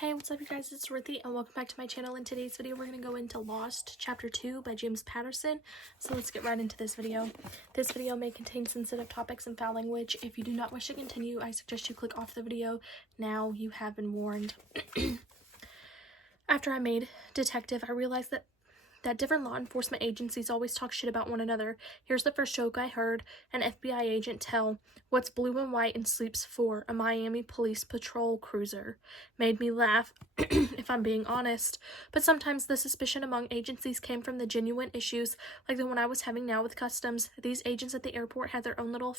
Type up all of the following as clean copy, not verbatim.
Hey, what's up you guys, it's Ruthie and welcome back to my channel. In today's video we're going to go into Lost Chapter 2 by James Patterson. So let's get right into this video. This video may contain sensitive topics and foul language. If you do not wish to continue, I suggest you click off the video. Now you have been warned. After I made detective, I realized that different law enforcement agencies always talk shit about one another. Here's the first joke I heard an FBI agent tell. What's blue and white and sleeps for? A Miami police patrol cruiser. Made me laugh, if I'm being honest. But sometimes the suspicion among agencies came from the genuine issues, like the one I was having now with customs. These agents at the airport had their own little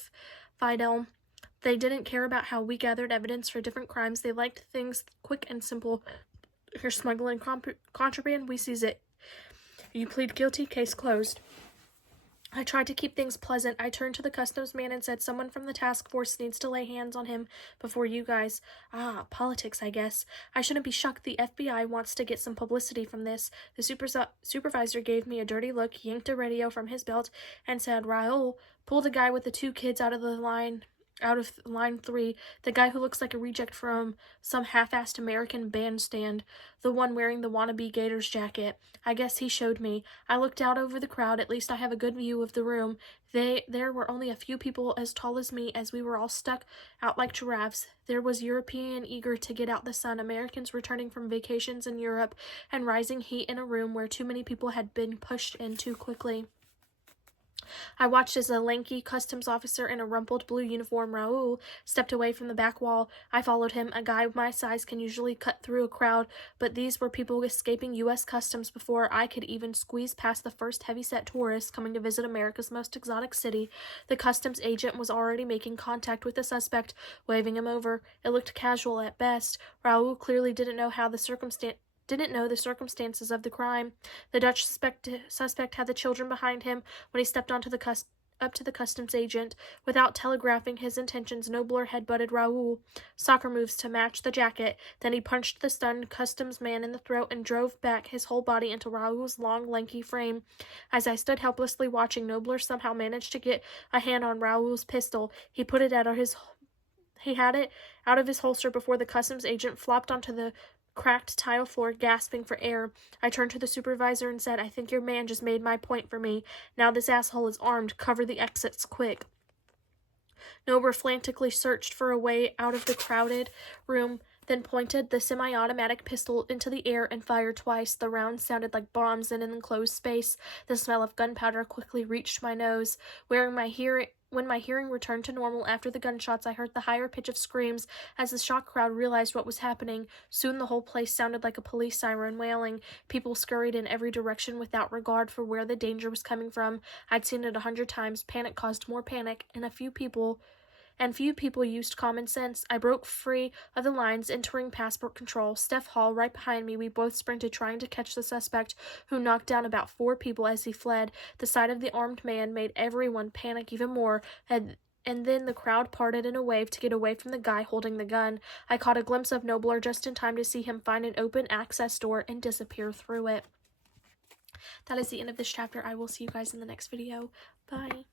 Fidel. They didn't care about how we gathered evidence for different crimes. They liked things quick and simple. You're smuggling contraband, we seize it. You plead guilty, case closed. I tried to keep things pleasant. I turned to the customs man and said, someone from the task force needs to lay hands on him before you guys. Ah, politics, I guess. I shouldn't be shocked the FBI wants to get some publicity from this. The supervisor gave me a dirty look, yanked a radio from his belt, and said, Raul, pull the guy with the two kids out of line 3, the guy who looks like a reject from some half-assed American bandstand, the one wearing the wannabe Gators jacket. I guess he showed me. I looked out over the crowd. At least I have a good view of the room. There were only a few people as tall as me, as we were all stuck out like giraffes. There was European eager to get out the sun, Americans returning from vacations in Europe, and rising heat in a room where too many people had been pushed in too quickly. I watched as a lanky customs officer in a rumpled blue uniform, Raul, stepped away from the back wall. I followed him. A guy my size can usually cut through a crowd, but these were people escaping U.S. customs before I could even squeeze past the first heavy-set tourist coming to visit America's most exotic city. The customs agent was already making contact with the suspect, waving him over. It looked casual at best. Raul clearly didn't know the circumstances of the crime. The Dutch suspect had the children behind him when he stepped up to the customs agent. Without telegraphing his intentions, Nobler headbutted Raul. Soccer moves to match the jacket. Then he punched the stunned customs man in the throat and drove back his whole body into Raul's long, lanky frame. As I stood helplessly watching, Nobler somehow managed to get a hand on Raul's pistol. He had it out of his holster before the customs agent flopped onto the cracked tile floor, gasping for air. I turned to the supervisor and said, I think your man just made my point for me. Now this asshole is armed. Cover the exits, quick. Nober frantically searched for a way out of the crowded room, then pointed the semi-automatic pistol into the air and fired twice. The rounds sounded like bombs in an enclosed space. The smell of gunpowder quickly reached my nose. When my hearing returned to normal after the gunshots, I heard the higher pitch of screams as the shocked crowd realized what was happening. Soon the whole place sounded like a police siren wailing. People scurried in every direction without regard for where the danger was coming from. I'd seen it 100 times. Panic caused more panic, and few people used common sense. I broke free of the lines, entering passport control. Steph Hall right behind me. We both sprinted, trying to catch the suspect, who knocked down about 4 people as he fled. The sight of the armed man made everyone panic even more, and then the crowd parted in a wave to get away from the guy holding the gun. I caught a glimpse of Nobler just in time to see him find an open access door and disappear through it. That is the end of this chapter. I will see you guys in the next video. Bye.